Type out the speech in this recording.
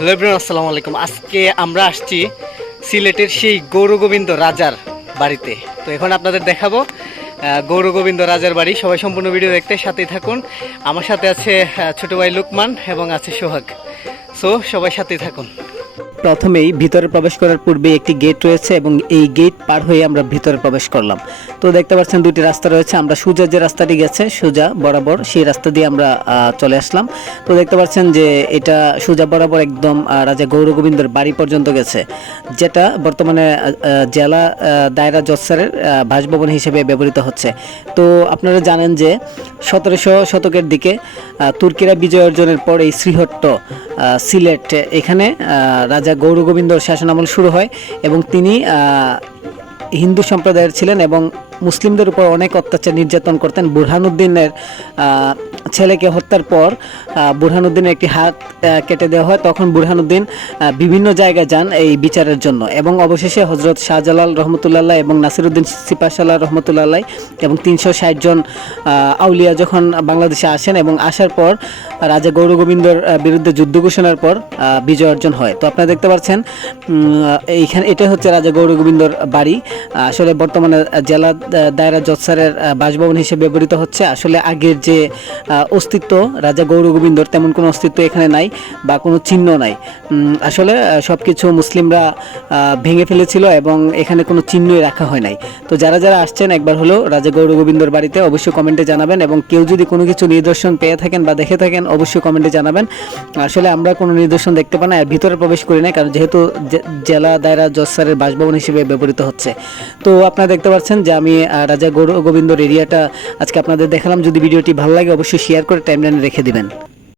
Hello everyone, আসসালামু আলাইকুম। আজকে আমরা আসছি সিলেটের সেই গৌরগোবিন্দ রাজার বাড়িতে। তো এখন আপনাদের দেখাবো গৌরগোবিন্দ রাজার বাড়ি। সবাই সম্পূর্ণ ভিডিও দেখতে সাথেই থাকুন। আমার সাথে আছে ছোট ভাই লুকমান এবং আছে সোহাগ। সো সবাই সাথেই থাকুন। প্রথমেই ভিতরে প্রবেশ করার পূর্বে একটি গেট রয়েছে এবং এই গেট পার হয়ে আমরা ভিতরে প্রবেশ করলাম। তো দেখতে পাচ্ছেন দুটি রাস্তা রয়েছে। আমরা সোজা যে রাস্তাটি গেছে সোজা বরাবর সেই রাস্তা দিয়ে আমরা চলে আসলাম। তো দেখতে পাচ্ছেন যে এটা সোজা বরাবর একদম রাজা গৌরগোবিন্দর বাড়ি পর্যন্ত গেছে, যেটা বর্তমানে জেলা দায়রা জজ স্যারের বাসভবন হিসেবে ব্যবহৃত হচ্ছে। তো আপনারা জানেন যে 1700 শতকের দিকে তুর্কিরা বিজয় অর্জনের পর এই শ্রীহট্ট সিলেট এখানে রাজা গৌরগোবিন্দর শাসনামল শুরু হয় এবং তিনি হিন্দু সম্প্রদায়ের ছিলেন এবং মুসলিমদের উপর অনেক অত্যাচার নির্যাতন করতেন। বুরহানুদ্দিনের ছেলেকে হত্যার পর বুরহানুদ্দিনের একটি হাত কেটে দেওয়া হয়। তখন বুরহানুদ্দিন বিভিন্ন জায়গায় যান এই বিচারের জন্য এবং অবশেষে হজরত শাহজালাল রহমতুল্লাহ এবং নাসিরুদ্দিন সিপাহসালাহ রহমতুল্লাহ এবং 360 জন আউলিয়া যখন বাংলাদেশে আসেন এবং আসার পর রাজা গৌরগোবিন্দর বিরুদ্ধে যুদ্ধ ঘোষণার পর বিজয় অর্জন হয়। তো আপনারা দেখতে পাচ্ছেন এইখানে এটা হচ্ছে রাজা গৌরগোবিন্দর বাড়ি। আসলে বর্তমানে জেলা দায়রা জজ স্যারের বাসভবন হিসেবে ব্যবহৃত হচ্ছে। আসলে আগের যে অস্তিত্ব রাজা গৌরগোবিন্দর তেমন কোনো অস্তিত্ব এখানে নাই বা কোনো চিহ্ন নাই। আসলে সব কিছু মুসলিমরা ভেঙে ফেলেছিল এবং এখানে কোনো চিহ্নই রাখা হয় নাই। তো যারা যারা আসছেন একবার হলো রাজা গৌরগোবিন্দর বাড়িতে অবশ্যই কমেন্টে জানাবেন এবং কেউ যদি কোনো কিছু নিদর্শন পেয়ে থাকেন বা দেখে থাকেন অবশ্যই কমেন্টে জানাবেন। আসলে আমরা কোনো নিদর্শন দেখতে পাই না, আর ভিতরে প্রবেশ করি না, কারণ যেহেতু জেলা দায়রা জজ স্যারের বাসভবন হিসেবে ব্যবহৃত হচ্ছে। তো আপনারা দেখতে পাচ্ছেন যে আমি রাজা গৌরগোবিন্দর এরিয়াটা আজকে আপনাদের দেখালাম। যদি ভিডিওটি ভালো লাগে অবশ্যই শেয়ার করে টাইমলাইনে রেখে দিবেন।